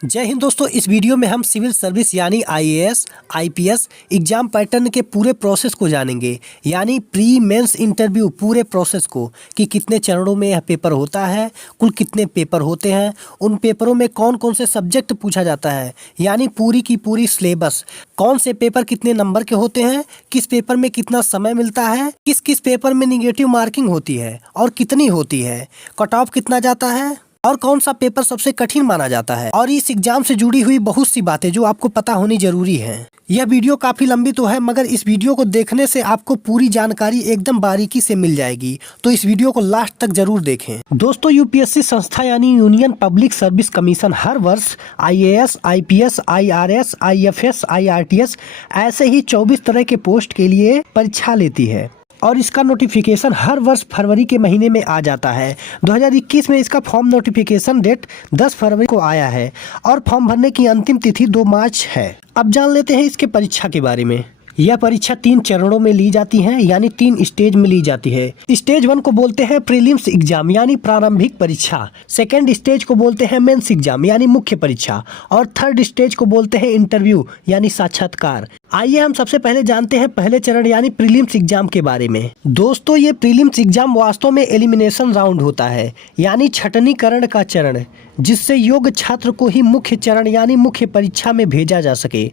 जय हिंद दोस्तों। इस वीडियो में हम सिविल सर्विस यानी आईएएस, आईपीएस एग्जाम पैटर्न के पूरे प्रोसेस को जानेंगे, यानी प्री मेंस इंटरव्यू पूरे प्रोसेस को कि कितने चरणों में यह पेपर होता है, कुल कितने पेपर होते हैं, उन पेपरों में कौन कौन से सब्जेक्ट पूछा जाता है, यानी पूरी की पूरी सिलेबस, कौन से पेपर कितने नंबर के होते हैं, किस पेपर में कितना समय मिलता है, किस किस पेपर में निगेटिव मार्किंग होती है और कितनी होती है, कट ऑफ कितना जाता है और कौन सा पेपर सबसे कठिन माना जाता है, और इस एग्जाम से जुड़ी हुई बहुत सी बातें जो आपको पता होनी जरूरी है। यह वीडियो काफी लंबी तो है, मगर इस वीडियो को देखने से आपको पूरी जानकारी एकदम बारीकी से मिल जाएगी, तो इस वीडियो को लास्ट तक जरूर देखें। दोस्तों, यूपीएससी संस्था यानी यूनियन पब्लिक सर्विस कमीशन हर वर्ष IAS, IPS, IRS, IFS, IRTS ऐसे ही 24 तरह के पोस्ट के लिए परीक्षा लेती है और इसका नोटिफिकेशन हर वर्ष फरवरी के महीने में आ जाता है। 2021 में इसका फॉर्म नोटिफिकेशन डेट 10 फरवरी को आया है और फॉर्म भरने की अंतिम तिथि 2 मार्च है। अब जान लेते हैं इसके परीक्षा के बारे में। यह परीक्षा 3 चरणों में ली जाती है, यानी 3 स्टेज में ली जाती है। स्टेज 1 को बोलते हैं प्रीलिम्स एग्जाम यानी प्रारंभिक परीक्षा, सेकेंड स्टेज को बोलते हैं मेंस एग्जाम यानी मुख्य परीक्षा, और थर्ड स्टेज को बोलते हैं इंटरव्यू यानी साक्षात्कार। आइए हम सबसे पहले जानते हैं पहले चरण यानी प्रीलिम्स एग्जाम के बारे में। दोस्तों, ये प्रीलिम्स एग्जाम वास्तव में एलिमिनेशन राउंड होता है, यानी छटनीकरण का चरण, जिससे योग्य छात्र को ही मुख्य चरण यानी मुख्य परीक्षा में भेजा जा सके।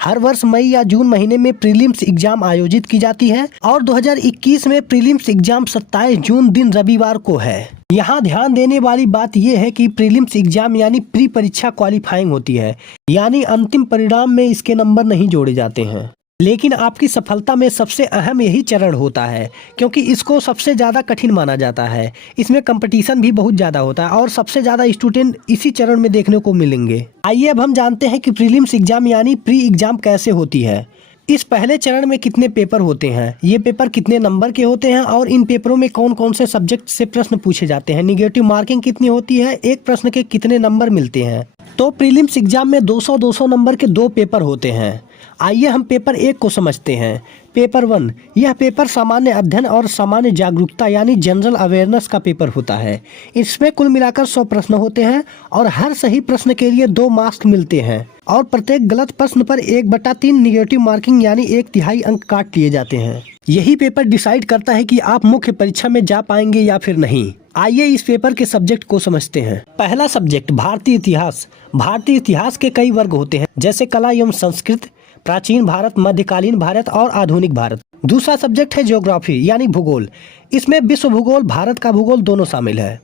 हर वर्ष मई या जून महीने में प्रीलिम्स एग्जाम आयोजित की जाती है और 2021 में प्रीलिम्स एग्जाम 27 जून दिन रविवार को है। यहाँ ध्यान देने वाली बात यह है कि प्रीलिम्स एग्जाम यानी प्री परीक्षा क्वालिफाइंग होती है, यानी अंतिम परिणाम में इसके नंबर नहीं जोड़े जाते हैं। लेकिन आपकी सफलता में सबसे अहम यही चरण होता है, क्योंकि इसको सबसे ज़्यादा कठिन माना जाता है। इसमें कंपटीशन भी बहुत ज़्यादा होता है और सबसे ज़्यादा स्टूडेंट इसी चरण में देखने को मिलेंगे। आइए अब हम जानते हैं कि प्रीलिम्स एग्जाम यानी प्री एग्जाम कैसे होती है। इस पहले चरण में कितने पेपर होते हैं, ये पेपर कितने नंबर के होते हैं और इन पेपरों में कौन कौन से सब्जेक्ट से प्रश्न पूछे जाते हैं, निगेटिव मार्किंग कितनी होती है, एक प्रश्न के कितने नंबर मिलते हैं। तो प्रीलिम्स एग्जाम में 200-200 नंबर के 2 पेपर होते हैं। आइए हम पेपर 1 को समझते हैं। पेपर 1, यह पेपर सामान्य अध्ययन और सामान्य जागरूकता यानी जनरल अवेयरनेस का पेपर होता है। इसमें कुल मिलाकर 100 प्रश्न होते हैं और हर सही प्रश्न के लिए 2 मार्क्स मिलते हैं और प्रत्येक गलत प्रश्न पर 1/3 निगेटिव मार्किंग यानी 1/3 अंक काट लिए जाते हैं। यही पेपर डिसाइड करता है कि आप मुख्य परीक्षा में जा पाएंगे या फिर नहीं। आइए इस पेपर के सब्जेक्ट को समझते हैं। पहला सब्जेक्ट भारतीय इतिहास। भारतीय इतिहास के कई वर्ग होते हैं, जैसे कला एवं संस्कृत, प्राचीन भारत, मध्यकालीन भारत और आधुनिक भारत। दूसरा सब्जेक्ट है ज्योग्राफी यानी भूगोल। इसमें विश्व भूगोल, भारत का भूगोल दोनों शामिल है।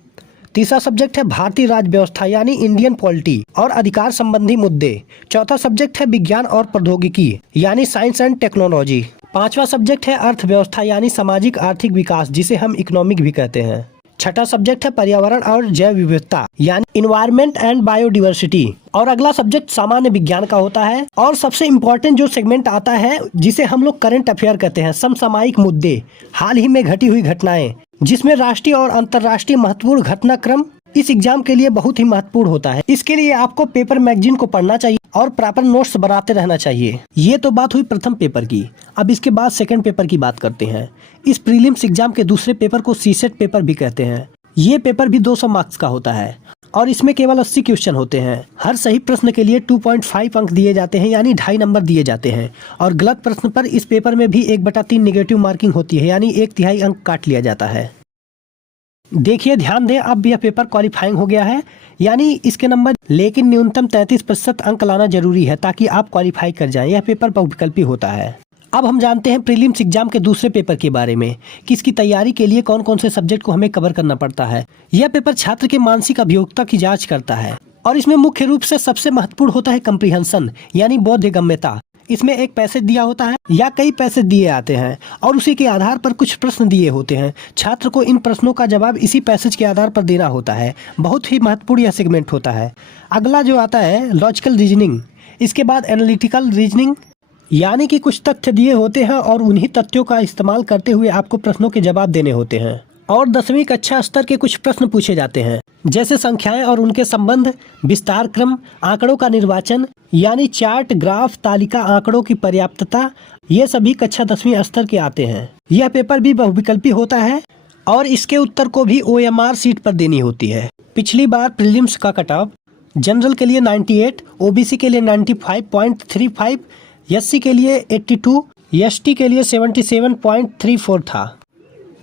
तीसरा सब्जेक्ट है भारतीय राज्य व्यवस्था यानी इंडियन पॉलिटी और अधिकार संबंधी मुद्दे। चौथा सब्जेक्ट है विज्ञान और प्रौद्योगिकी यानी साइंस एंड टेक्नोलॉजी। पांचवा सब्जेक्ट है अर्थव्यवस्था यानी सामाजिक आर्थिक विकास, जिसे हम इकोनॉमिक भी कहते हैं। छठा सब्जेक्ट है पर्यावरण और जैव विविधता यानी इन्वायरमेंट एंड बायोडिवर्सिटी। और अगला सब्जेक्ट सामान्य विज्ञान का होता है। और सबसे इम्पोर्टेंट जो सेगमेंट आता है, जिसे हम लोग करंट अफेयर कहते हैं, समसामयिक मुद्दे, हाल ही में घटी हुई घटनाएं, जिसमें राष्ट्रीय और अंतर्राष्ट्रीय महत्वपूर्ण घटनाक्रम इस एग्जाम के लिए बहुत ही महत्वपूर्ण होता है। इसके लिए आपको पेपर मैगजीन को पढ़ना चाहिए और प्रॉपर नोट्स बनाते रहना चाहिए। ये तो बात हुई प्रथम पेपर की। अब इसके बाद सेकंड पेपर की बात करते हैं। इस प्रीलिम्स एग्जाम के दूसरे पेपर को सीसेट पेपर भी कहते हैं। ये पेपर भी 200 मार्क्स का होता है और इसमें केवल 80 क्वेश्चन होते हैं। हर सही प्रश्न के लिए 2.5 अंक दिए जाते हैं, यानी 2.5 नंबर दिए जाते हैं, और गलत प्रश्न पर इस पेपर में भी 1/3 निगेटिव मार्किंग होती है, यानी 1/3 अंक काट लिया जाता है। देखिए, ध्यान दें, अब यह पेपर क्वालिफाइंग हो गया है, यानी इसके नंबर, लेकिन न्यूनतम 33% अंक लाना जरूरी है ताकि आप क्वालिफाई कर जाएं। यह पेपर बहुविकल्पी होता है। अब हम जानते हैं प्रीलिम्स एग्जाम के दूसरे पेपर के बारे में कि इसकी तैयारी के लिए कौन कौन से सब्जेक्ट को हमें कवर करना पड़ता है। यह पेपर छात्र के मानसिक अभियोग्यता की जाँच करता है और इसमें मुख्य रूप से सबसे महत्वपूर्ण होता है कम्प्रीहेंशन यानी बोधगम्यता। इसमें एक पैसेज दिया होता है या कई पैसेज दिए आते हैं और उसी के आधार पर कुछ प्रश्न दिए होते हैं। छात्र को इन प्रश्नों का जवाब इसी पैसेज के आधार पर देना होता है। बहुत ही महत्वपूर्ण यह सेगमेंट होता है। अगला जो आता है लॉजिकल रीजनिंग, इसके बाद एनालिटिकल रीजनिंग, यानी कि कुछ तथ्य दिए होते हैं और उन्हीं तथ्यों का इस्तेमाल करते हुए आपको प्रश्नों के जवाब देने होते हैं। और 10वीं कक्षा स्तर के कुछ प्रश्न पूछे जाते हैं, जैसे संख्याएं और उनके संबंध, विस्तार क्रम, आंकड़ों का निर्वाचन यानी चार्ट, ग्राफ, तालिका, आंकड़ों की पर्याप्तता, ये सभी कक्षा 10वीं स्तर के आते हैं। यह पेपर भी बहुविकल्पी होता है और इसके उत्तर को भी OMR सीट पर देनी होती है। पिछली बार प्रीलिम्स का कट ऑफ जनरल के लिए 98, ओबीसी के लिए 95.35, एससी के लिए 82, एसटी के लिए 77.34 था।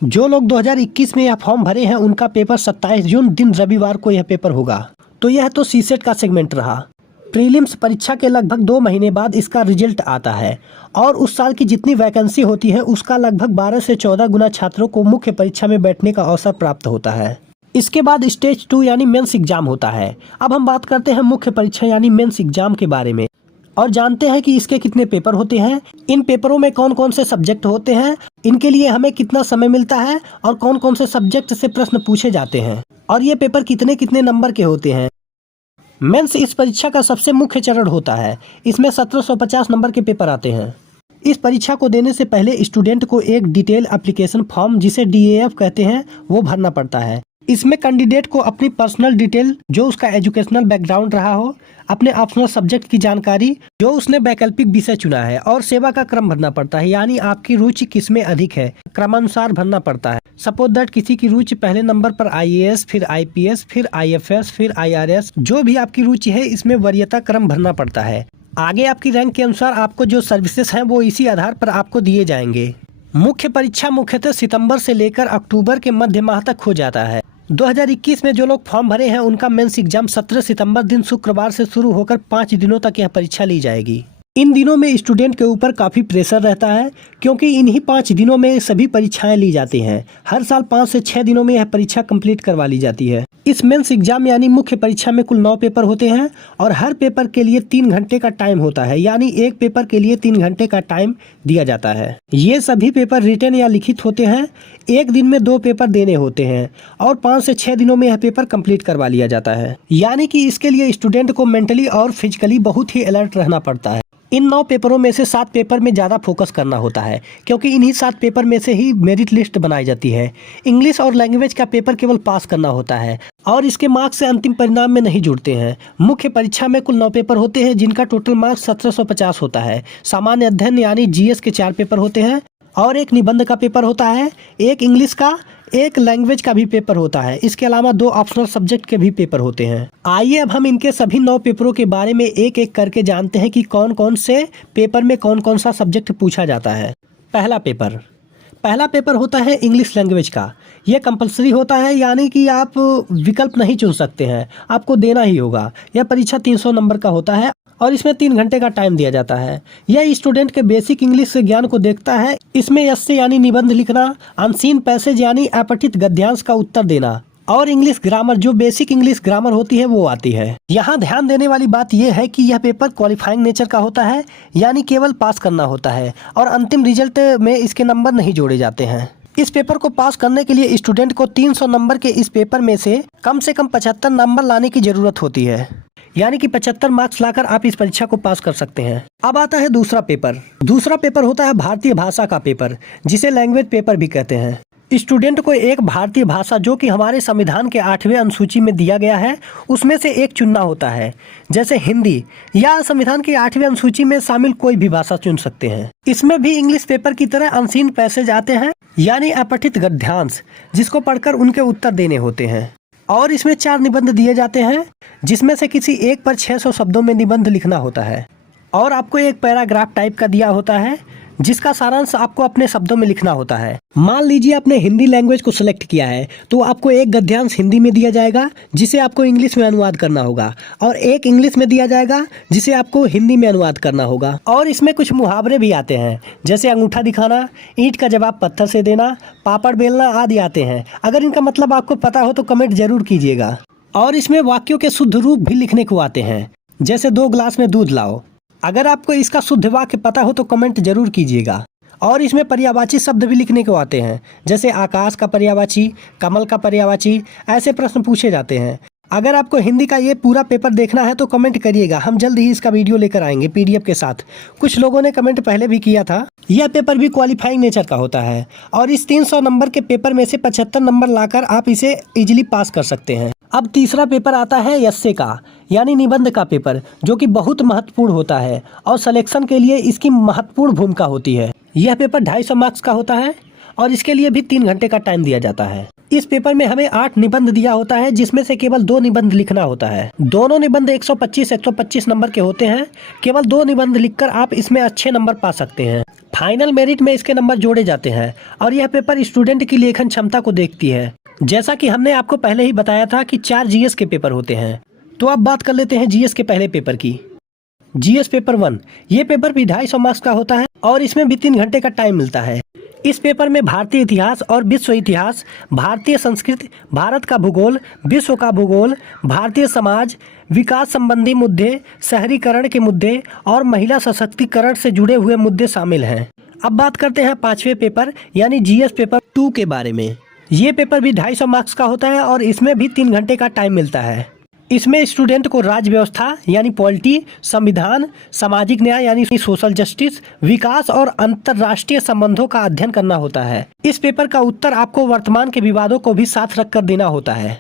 जो लोग 2021 में यह फॉर्म भरे हैं उनका पेपर 27 जून दिन रविवार को यह पेपर होगा। तो यह तो सीसेट का सेगमेंट रहा। प्रीलिम्स परीक्षा के लगभग 2 महीने बाद इसका रिजल्ट आता है और उस साल की जितनी वैकेंसी होती है उसका लगभग 12 से 14 गुना छात्रों को मुख्य परीक्षा में बैठने का अवसर प्राप्त होता है। इसके बाद स्टेज 2 यानी मेंस एग्जाम होता है। अब हम बात करते हैं मुख्य परीक्षा यानी मेंस एग्जाम के बारे में और जानते हैं कि इसके कितने पेपर होते हैं, इन पेपरों में कौन कौन से सब्जेक्ट होते हैं, इनके लिए हमें कितना समय मिलता है और कौन कौन से सब्जेक्ट से प्रश्न पूछे जाते हैं और ये पेपर कितने कितने नंबर के होते हैं। मेंस इस परीक्षा का सबसे मुख्य चरण होता है। इसमें 1750 नंबर के पेपर आते हैं। इस परीक्षा को देने से पहले स्टूडेंट को एक डिटेल एप्लीकेशन फॉर्म जिसे DAF कहते हैं वो भरना पड़ता है। इसमें कैंडिडेट को अपनी पर्सनल डिटेल, जो उसका एजुकेशनल बैकग्राउंड रहा हो, अपने ऑप्शनल सब्जेक्ट की जानकारी, जो उसने वैकल्पिक विषय चुना है और सेवा का क्रम भरना पड़ता है, यानी आपकी रुचि किसमें अधिक है क्रमानुसार भरना पड़ता है। सपोज दैट किसी की रुचि पहले नंबर पर IAS, फिर IPS, फिर IFS, फिर IRS, जो भी आपकी रुचि है इसमें वरीयता क्रम भरना पड़ता है। आगे आपकी रैंक के अनुसार आपको जो सर्विसेज हैं वो इसी आधार पर आपको दिए जाएंगे। मुख्य परीक्षा मुख्यतः सितंबर से लेकर अक्टूबर के मध्य माह तक हो जाता है। 2021 में जो लोग फॉर्म भरे हैं उनका मेंस एग्जाम 17 सितंबर दिन शुक्रवार से शुरू होकर 5 दिनों तक यह परीक्षा ली जाएगी। इन दिनों में स्टूडेंट के ऊपर काफ़ी प्रेशर रहता है क्योंकि इन्हीं 5 दिनों में सभी परीक्षाएं ली जाती हैं। हर साल 5 से 6 दिनों में यह परीक्षा कंप्लीट करवा ली जाती है। इस मेंस एग्जाम यानी मुख्य परीक्षा में कुल 9 पेपर होते हैं और हर पेपर के लिए 3 घंटे का टाइम होता है, यानी एक पेपर के लिए 3 घंटे का टाइम दिया जाता है। ये सभी पेपर रिटन या लिखित होते हैं। एक दिन में 2 पेपर देने होते हैं और 5 से 6 दिनों में यह पेपर कंप्लीट करवा लिया जाता है, यानी कि इसके लिए स्टूडेंट को मेंटली और फिजिकली बहुत ही अलर्ट रहना पड़ता है। इन 9 पेपरों में से 7 पेपर में ज़्यादा फोकस करना होता है क्योंकि इन्हीं 7 पेपर में से ही मेरिट लिस्ट बनाई जाती है। इंग्लिश और लैंग्वेज का पेपर केवल पास करना होता है और इसके मार्क्स से अंतिम परिणाम में नहीं जुड़ते हैं। मुख्य परीक्षा में कुल 9 पेपर होते हैं जिनका टोटल मार्क्स 1750 होता है। सामान्य अध्ययन यानी GS के 4 पेपर होते हैं और एक निबंध का पेपर होता है, एक इंग्लिश का, एक लैंग्वेज का भी पेपर होता है। इसके अलावा 2 ऑप्शनल सब्जेक्ट के भी पेपर होते हैं। आइए अब हम इनके सभी 9 पेपरों के बारे में एक एक करके जानते हैं कि कौन कौन से पेपर में कौन कौन सा सब्जेक्ट पूछा जाता है। पहला पेपर होता है इंग्लिश लैंग्वेज का। यह कंपलसरी होता है, यानी कि आप विकल्प नहीं चुन सकते हैं, आपको देना ही होगा। यह परीक्षा 300 नंबर का होता है और इसमें 3 घंटे का टाइम दिया जाता है। यह स्टूडेंट के बेसिक इंग्लिश ज्ञान को देखता है। इसमें एस्से यानी निबंध लिखना, अनसीन पैसेज यानी अपठित गद्यांश का उत्तर देना और इंग्लिश ग्रामर, जो बेसिक इंग्लिश ग्रामर होती है वो आती है। यहाँ ध्यान देने वाली बात यह है कि यह पेपर क्वालिफाइंग नेचर का होता है, यानी केवल पास करना होता है और अंतिम रिजल्ट में इसके नंबर नहीं जोड़े जाते हैं। इस पेपर को पास करने के लिए स्टूडेंट को 300 नंबर के इस पेपर में से कम 75 नंबर लाने की जरूरत होती है, यानी कि 75 मार्क्स लाकर आप इस परीक्षा को पास कर सकते हैं। अब आता है दूसरा पेपर होता है भारतीय भाषा का पेपर, जिसे लैंग्वेज पेपर भी कहते हैं। स्टूडेंट को एक भारतीय भाषा, जो कि हमारे संविधान के 8वें अनुसूची में दिया गया है, उसमें से एक चुनना होता है। जैसे हिंदी, या संविधान की 8वें अनुसूची में शामिल कोई भी भाषा चुन सकते हैं। इसमें भी इंग्लिश पेपर की तरह अनसीन पैसेज आते हैं, यानी अपठित गद्यांश, जिसको पढ़कर उनके उत्तर देने होते हैं। और इसमें 4 निबंध दिए जाते हैं, जिसमें से किसी एक पर 600 शब्दों में निबंध लिखना होता है और आपको एक पैराग्राफ टाइप का दिया होता है, जिसका सारांश आपको अपने शब्दों में लिखना होता है। मान लीजिए आपने हिंदी लैंग्वेज को सिलेक्ट किया है, तो आपको एक गद्यांश हिंदी में दिया जाएगा जिसे आपको इंग्लिश में अनुवाद करना होगा और एक इंग्लिश में दिया जाएगा जिसे आपको हिंदी में अनुवाद करना होगा। और इसमें कुछ मुहावरे भी आते हैं, जैसे अंगूठा दिखाना, ईंट का जवाब पत्थर से देना, पापड़ बेलना आदि आते हैं। अगर इनका मतलब आपको पता हो तो कमेंट जरूर कीजिएगा। और इसमें वाक्यों के शुद्ध रूप भी लिखने को आते हैं, जैसे 2 गिलास में दूध लाओ। अगर आपको इसका शुद्ध वाक्य पता हो तो कमेंट जरूर कीजिएगा। और इसमें पर्यायवाची शब्द भी लिखने को आते हैं, जैसे आकाश का पर्यायवाची, कमल का पर्यायवाची, ऐसे प्रश्न पूछे जाते हैं। अगर आपको हिंदी का ये पूरा पेपर देखना है तो कमेंट करिएगा, हम जल्द ही इसका वीडियो लेकर आएंगे PDF के साथ। कुछ लोगों ने कमेंट पहले भी किया था। यह पेपर भी क्वालिफाइंग नेचर का होता है और इस 300 नंबर के पेपर में से 75 नंबर लाकर आप इसे इजीली पास कर सकते हैं। अब तीसरा पेपर आता है एस्से का, यानी निबंध का पेपर, जो कि बहुत महत्वपूर्ण होता है और सिलेक्शन के लिए इसकी महत्वपूर्ण भूमिका होती है। यह पेपर 250 मार्क्स का होता है और इसके लिए भी 3 घंटे का टाइम दिया जाता है। इस पेपर में हमें 8 निबंध दिया होता है, जिसमें से केवल 2 निबंध लिखना होता है। दोनों निबंध 125 नंबर के होते हैं। केवल 2 निबंध लिखकर आप इसमें अच्छे नंबर पा सकते हैं। फाइनल मेरिट में इसके नंबर जोड़े जाते हैं और यह पेपर स्टूडेंट की लेखन क्षमता को देखती है। जैसा कि हमने आपको पहले ही बताया था कि 4 जीएस के पेपर होते हैं। तो अब बात कर लेते हैं जीएस के पहले पेपर की। जीएस पेपर 1, ये पेपर भी 250 मार्क्स का होता है और इसमें भी 3 घंटे का टाइम मिलता है। इस पेपर में भारतीय इतिहास और विश्व इतिहास, भारतीय संस्कृति, भारत का भूगोल, विश्व का भूगोल, भारतीय समाज, विकास संबंधी मुद्दे, शहरीकरण के मुद्दे और महिला सशक्तिकरण से जुड़े हुए मुद्दे शामिल हैं। अब बात करते हैं 5वें पेपर यानी जीएस पेपर 2 के बारे में। ये पेपर भी 250 मार्क्स का होता है और इसमें भी 3 घंटे का टाइम मिलता है। इसमें स्टूडेंट को राज्य व्यवस्था यानी पॉलिटी, संविधान, सामाजिक न्याय यानी सोशल जस्टिस, विकास और अंतर्राष्ट्रीय संबंधों का अध्ययन करना होता है। इस पेपर का उत्तर आपको वर्तमान के विवादों को भी साथ रखकर देना होता है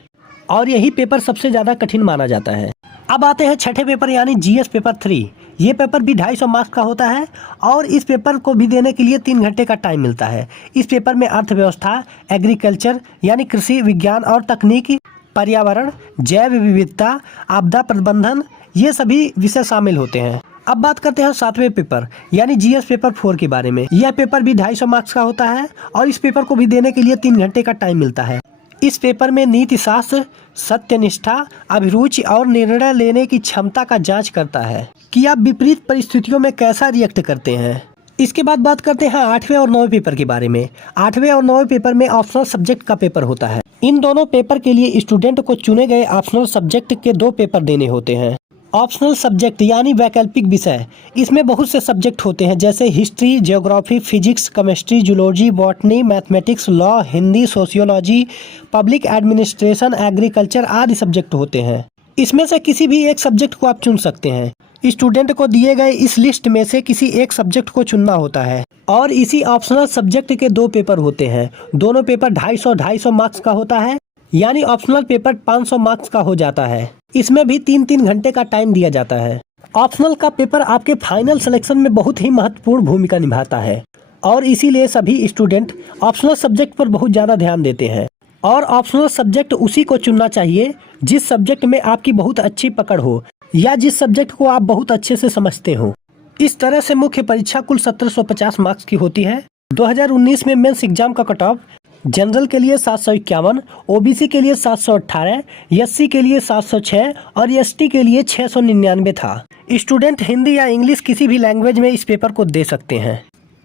और यही पेपर सबसे ज्यादा कठिन माना जाता है। अब आते हैं 6ठे पेपर यानी जीएस पेपर 3। ये पेपर भी 250 मार्क्स का होता है और इस पेपर को भी देने के लिए 3 घंटे का टाइम मिलता है। इस पेपर में अर्थव्यवस्था, एग्रीकल्चर यानी कृषि विज्ञान और तकनीकी, पर्यावरण, जैव विविधता, आपदा प्रबंधन, ये सभी विषय शामिल होते हैं। अब बात करते हैं 7वें पेपर यानी जीएस पेपर 4 के बारे में। यह पेपर भी 250 मार्क्स का होता है और इस पेपर को भी देने के लिए 3 घंटे का टाइम मिलता है। इस पेपर में नीति शास्त्र, सत्यनिष्ठा, अभिरुचि और निर्णय लेने की क्षमता का जांच करता है कि आप विपरीत परिस्थितियों में कैसा रिएक्ट करते हैं। इसके बाद बात करते हैं 8वें और 9वें पेपर के बारे में। 8वें और 9वें पेपर में ऑप्शनल सब्जेक्ट का पेपर होता है। इन दोनों पेपर के लिए स्टूडेंट को चुने गए ऑप्शनल सब्जेक्ट के 2 पेपर देने होते हैं। ऑप्शनल सब्जेक्ट यानी वैकल्पिक विषय, इसमें बहुत से सब्जेक्ट होते हैं जैसे history, geography, physics, chemistry, zoology, botany, mathematics, law, Hindi, sociology, public administration, agriculture आदि सब्जेक्ट होते हैं। इसमें से किसी भी एक सब्जेक्ट को आप चुन सकते हैं। स्टूडेंट को दिए गए इस लिस्ट में से किसी एक सब्जेक्ट को चुनना होता है और इसी ऑप्शनल सब्जेक्ट के 2 पेपर होते हैं। दोनों पेपर 250 मार्क्स का होता है यानी ऑप्शनल पेपर 500 मार्क्स का हो जाता है। इसमें भी 3-3 घंटे का टाइम दिया जाता है। ऑप्शनल का पेपर आपके फाइनल सिलेक्शन में बहुत ही महत्वपूर्ण भूमिका निभाता है और इसीलिए सभी स्टूडेंट ऑप्शनल सब्जेक्ट पर बहुत ज़्यादा ध्यान देते हैं और ऑप्शनल सब्जेक्ट उसी को चुनना चाहिए जिस सब्जेक्ट में आपकी बहुत अच्छी पकड़ हो या जिस सब्जेक्ट को आप बहुत अच्छे से समझते हो। इस तरह से मुख्य परीक्षा कुल 1750 मार्क्स की होती है। 2019 में मेंस एग्जाम का कट ऑफ जनरल के लिए 751, ओबीसी के लिए 718, एससी के लिए 706 और एसटी के लिए 699 था। स्टूडेंट हिंदी या इंग्लिश किसी भी लैंग्वेज में इस पेपर को दे सकते हैं।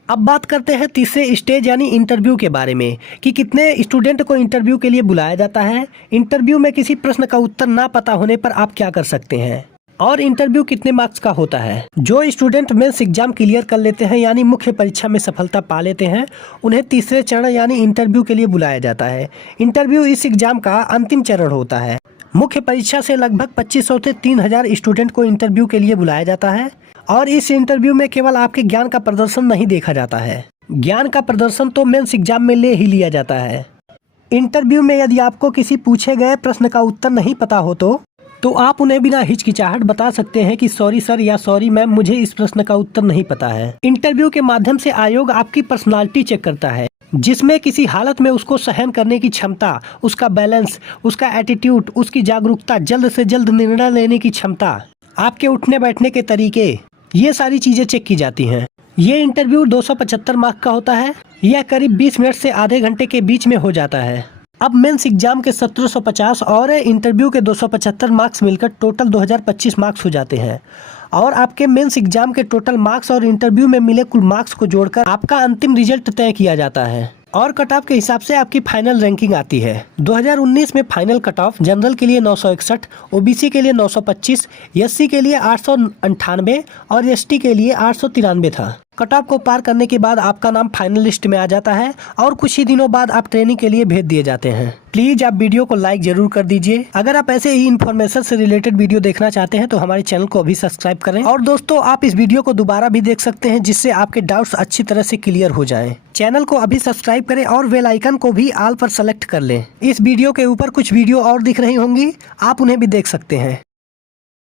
अब बात करते हैं तीसरे स्टेज यानी इंटरव्यू के बारे में कि कितने स्टूडेंट को इंटरव्यू के लिए बुलाया जाता है। इंटरव्यू में किसी प्रश्न का उत्तर ना पता होने पर आप क्या कर सकते हैं और इंटरव्यू कितने मार्क्स का होता है। जो स्टूडेंट मेंस एग्जाम क्लियर कर लेते हैं यानी मुख्य परीक्षा में सफलता पा लेते हैं, उन्हें तीसरे चरण यानी इंटरव्यू के लिए बुलाया जाता है। इंटरव्यू इस एग्जाम का अंतिम चरण होता है। मुख्य परीक्षा से लगभग 2500 से 3000 स्टूडेंट को इंटरव्यू के लिए बुलाया जाता है और इस इंटरव्यू में केवल आपके ज्ञान का प्रदर्शन नहीं देखा जाता है। ज्ञान का प्रदर्शन तो मेंस एग्जाम में ले ही लिया जाता है। इंटरव्यू में यदि आपको किसी पूछे गए प्रश्न का उत्तर नहीं पता हो तो आप उन्हें बिना हिचकिचाहट बता सकते हैं कि सॉरी सर या सॉरी मैम, मुझे इस प्रश्न का उत्तर नहीं पता है। इंटरव्यू के माध्यम से आयोग आपकी पर्सनालिटी चेक करता है, जिसमें किसी हालत में उसको सहन करने की क्षमता, उसका बैलेंस, उसका एटीट्यूड, उसकी जागरूकता, जल्द से जल्द निर्णय लेने की क्षमता, आपके उठने बैठने के तरीके, ये सारी चीजें चेक की जाती हैं। ये इंटरव्यू 275 मार्क का होता है। यह करीब 20 मिनट से आधे घंटे के बीच में हो जाता है। अब मेंस एग्जाम के 1750 और इंटरव्यू के 275 मार्क्स मिलकर टोटल 2025 मार्क्स हो जाते हैं और आपके मेंस एग्जाम के टोटल मार्क्स और इंटरव्यू में मिले कुल मार्क्स को जोड़कर आपका अंतिम रिजल्ट तय किया जाता है और कट ऑफ के हिसाब से आपकी फाइनल रैंकिंग आती है। 2019 में फाइनल कट ऑफ जनरल के लिए 961, ओबीसी के लिए 925, एससी के लिए 898 और एसटी के लिए 893 था। कट ऑफ को पार करने के बाद आपका नाम फाइनल लिस्ट में आ जाता है और कुछ ही दिनों बाद आप ट्रेनिंग के लिए भेज दिए जाते हैं। प्लीज आप वीडियो को लाइक जरूर कर दीजिए। अगर आप ऐसे ही इन्फॉर्मेशन से रिलेटेड वीडियो देखना चाहते हैं तो हमारे चैनल को अभी सब्सक्राइब करें और दोस्तों आप इस वीडियो को दोबारा भी देख सकते हैं जिससे आपके डाउट्स अच्छी तरह से क्लियर हो जाएं। चैनल को अभी सब्सक्राइब करें और बेल आइकन को भी ऑल पर सेलेक्ट कर लें। इस वीडियो के ऊपर कुछ वीडियो और दिख रही होंगी, आप उन्हें भी देख सकते हैं।